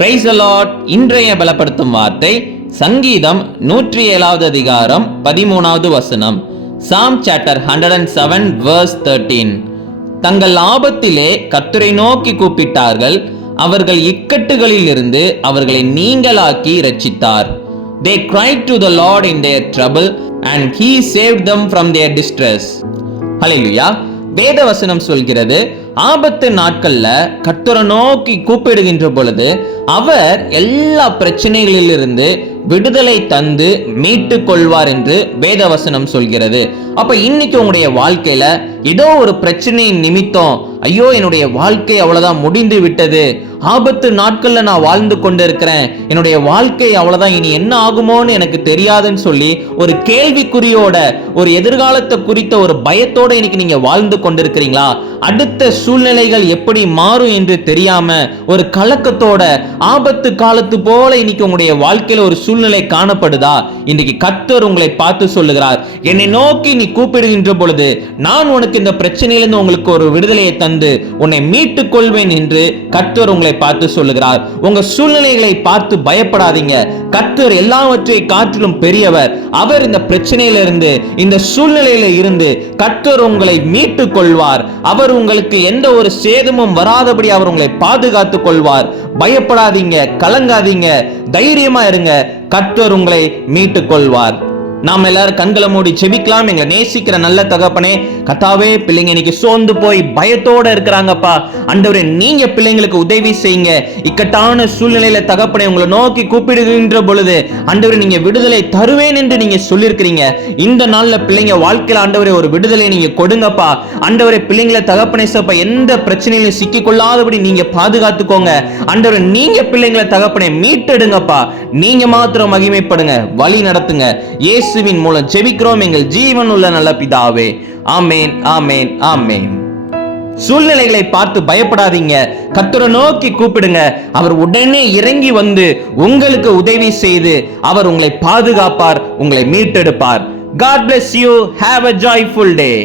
Praise the Lord. இன்றைய பலப்படுத்தும் வார்த்தை சங்கீதம் 107வது அதிகாரம் 13வது வசனம். Psalm chapter 107 verse 13. தங்கள் ஆபத்திலே கர்த்தரை நோக்கி கூப்பிட்டார்கள், அவர்கள் இக்கட்டுகளில் இருந்து அவர்களை நீங்களாக்கி இரட்சித்தார். They cried to the Lord in their trouble and he saved them from their distress. ஹல்லேலூயா. வேத வசனம் சொல்கிறது, ஆபத்து நாட்கள்ல கர்த்தரை நோக்கி கூப்பிடுகின்ற பொழுது அவர் எல்லா பிரச்சனைகளிலிருந்து விடுதலை தந்து மீட்டு கொள்வார் என்று வேத வசனம் சொல்கிறது. அப்ப இன்னைக்கு உங்களுடைய வாழ்க்கையில ஏதோ ஒரு பிரச்சனையின் நிமித்தம், ஐயோ என்னுடைய வாழ்க்கை அவ்வளவுதான் முடிந்து விட்டது, ஆபத்து நாட்கள்ல நான் வாழ்ந்து கொண்டு இருக்கிறேன், என்னுடைய வாழ்க்கை அவ்வளவுதான், இனி என்ன ஆகுமோன்னு எனக்கு தெரியாதுன்னு சொல்லி ஒரு கேள்விக்குறியோட, ஒரு எதிர்காலத்தை குறித்த ஒரு பயத்தோட இன்னைக்கு நீங்க வாழ்ந்து கொண்டிருக்கிறீங்களா? அடுத்த சூழ்நிலைகள் எப்படி மாறும் என்று தெரியாம ஒரு கலக்கத்தோட ஆபத்து காலத்து போல இன்னைக்கு உங்களுடைய வாழ்க்கையில ஒரு சூழ்நிலை காணப்படுதா? இன்னைக்கு கர்த்தர் உங்களை பார்த்து சொல்லுகிறார், என்னை நோக்கி நீ கூப்பிடுகின்ற பொழுது நான் உனக்கு இந்த பிரச்சனையிலிருந்து உங்களுக்கு ஒரு விடுதலையை தந்து உன்னை மீட்டுக் கொள்வேன் என்று கர்த்தர் உங்களை பார்த்து சொல்லுகிறார். உங்க சூழ்நிலைகளை பார்த்து பயப்படாதீங்க. கர்த்தர் எல்லாவற்றை காற்றிலும் பெரியவர். அவர் இந்த பிரச்சனையிலிருந்து, இந்த சூழ்நிலையில இருந்து கர்த்தர் உங்களை மீட்டுக் கொள்வார். அவர் உங்களுக்கு எந்த ஒரு சேதமும் வராதபடி அவர் உங்களை பாதுகாத்துக் கொள்வார். பயப்படாதீங்க, கலங்காதீங்க, தைரியமா இருங்க. கர்த்தர் உங்களை மீட்டுக் கொள்வார். நாம் எல்லாரும் கண்களை மூடி செபிக்கலாம். எங்களை நேசிக்கிற நல்ல தகப்பனே, கர்த்தாவே, பிள்ளைங்க இன்னைக்கு சோர்ந்து போய் பயத்தோட இருக்கிறாங்கப்பா. ஆண்டவரே, நீங்க பிள்ளைங்களுக்கு உதவி செய்யுங்க. இக்கட்டான சூழ்நிலையில தகப்பனே உங்களை நோக்கி கூப்பிடுகின்ற பொழுது ஆண்டவரே நீங்க விடுதலை தருவேன் என்று நீங்க சொல்லியிருக்கிறீங்க. இந்த நாள்ல பிள்ளைங்க வாழ்க்கையில ஆண்டவரே ஒரு விடுதலை நீங்க கொடுங்கப்பா. ஆண்டவரே, பிள்ளைங்களை தகப்பனே சப்பா எந்த பிரச்சனையிலும் சிக்கி கொள்ளாதபடி நீங்க பாதுகாத்துக்கோங்க. ஆண்டவரே, நீங்க பிள்ளைங்களை தகப்பனே மீட்டெடுங்கப்பா. நீங்க மாத்திரம் மகிமைப்படுங்க, வழி நடத்துங்க. இயேசுவின் மூலம் ஜெபிக்கிறோம் எங்கள் ஜீவன் உள்ள நல்ல பிதாவே. ஆமேன், ஆமேன், ஆமேன். சூழ்நிலைகளை பார்த்து பயப்படாதீங்க. கர்த்தரை நோக்கி கூப்பிடுங்க. அவர் உடனே இறங்கி வந்து உங்களுக்கு உதவி செய்து அவர் உங்களை பாதுகாப்பார், உங்களை மீட்டெடுப்பார். God bless you. Have a joyful day.